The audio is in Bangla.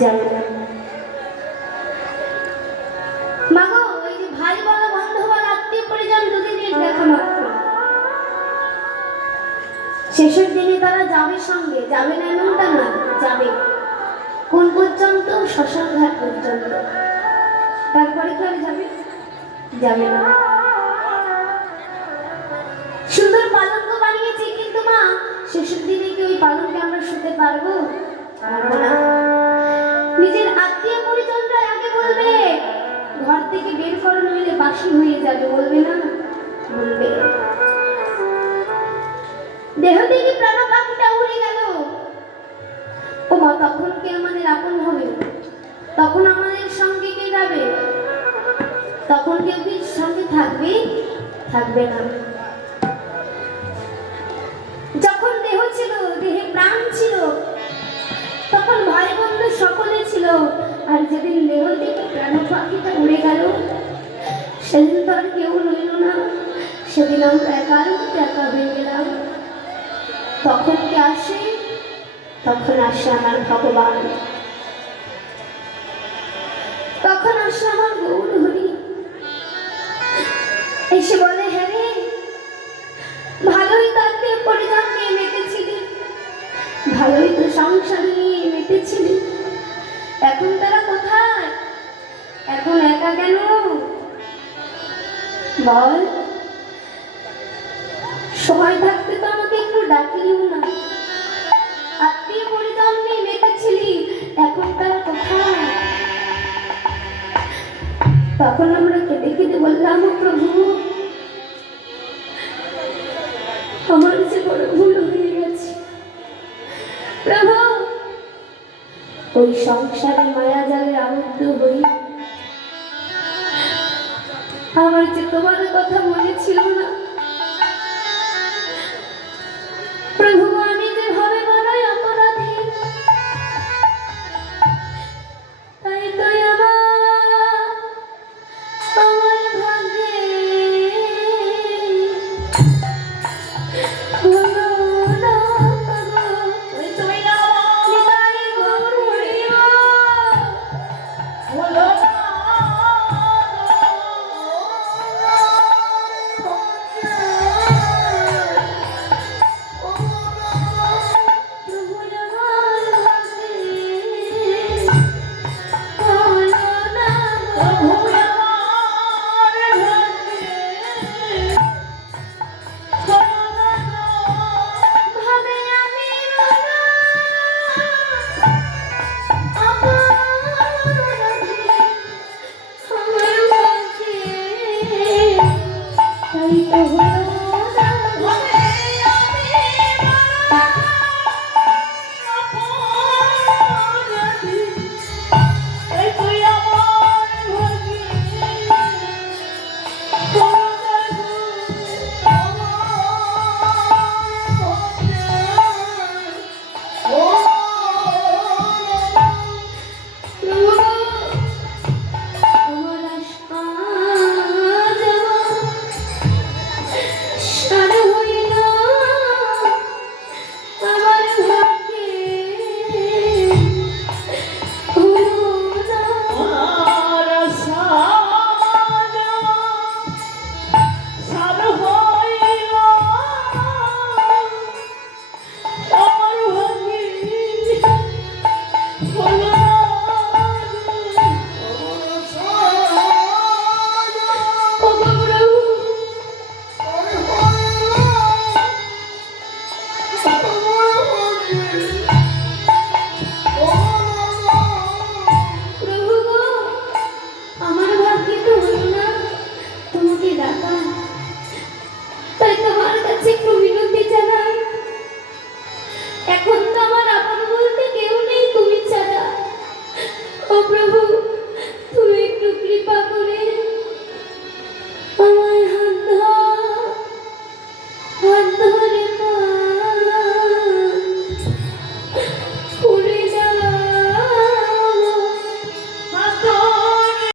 যাবে না। মাগো ওই যে ভাই বলা বন্ধু বলা আত্মীয় পরিজন দুদিনের দেখা মাত্র, শেষের দিনে তারা যাবে সঙ্গে, যাবে না এমনটা না, যাবে কোন পর্যন্ত? শ্মশান ঘাট পর্যন্ত। তারপরে কি আর যাবে? যাবে না। সুন্দর পালঙ্ক বানিয়েছি, কিন্তু মা শেষের দিনে কি ওই পালঙ্কে আমরা শুতে পারবো? পারবো না। নিজের আত্মীয় পরিজনরা আগে বলবে ঘর থেকে বের করো, নইলে বাসি হয়ে যাবে, বলবে না? বলবে। দেহ থেকে প্রাণ পাখিটা উড়ে গেল, ও মা তখন কে আমাদের আপন হবে? তখন আমাদের সঙ্গে কে যাবে? তখন কেউ কি সঙ্গে থাকবে? থাকবে না। যখন দেহ ছিল, দেহে প্রাণ ছিল, তখন ভাই বন্ধু সকলে ছিল। আর যেদিন দেহ থেকে প্রাণ পাখিটা উড়ে গেল, সেদিন তো আর কেউ রইল না। সেদিন আমরা একা হয়ে গেলাম। তখন কে আসে? তখন আসে আমার ভগবান, তখন আসে আমার গৌর হরি। এসে বলে, হ্যাঁ রে, ভালোই তো আত্মীয় পরিজন নিয়ে মেতেছিলি, ভালোই তো সংসার নিয়ে মেতেছিলি, এখন তারা কোথায়? এখন একা কেন বল? সময় থাকতে তো আমাকে একটু ডাকলিও না। আত্মীয় পরিজন নিয়ে মেতেছিলি, এখন তারা কোথায়? তখন আমরা কেঁদে কেঁদে বললাম, প্রভু আমার যে বড় ভুল হয়ে গেছে প্রভু। ওই সংসারে মায়া জালে আবদ্ধ হই আমার যে তোমার কথা মনে ছিল না প্রভু।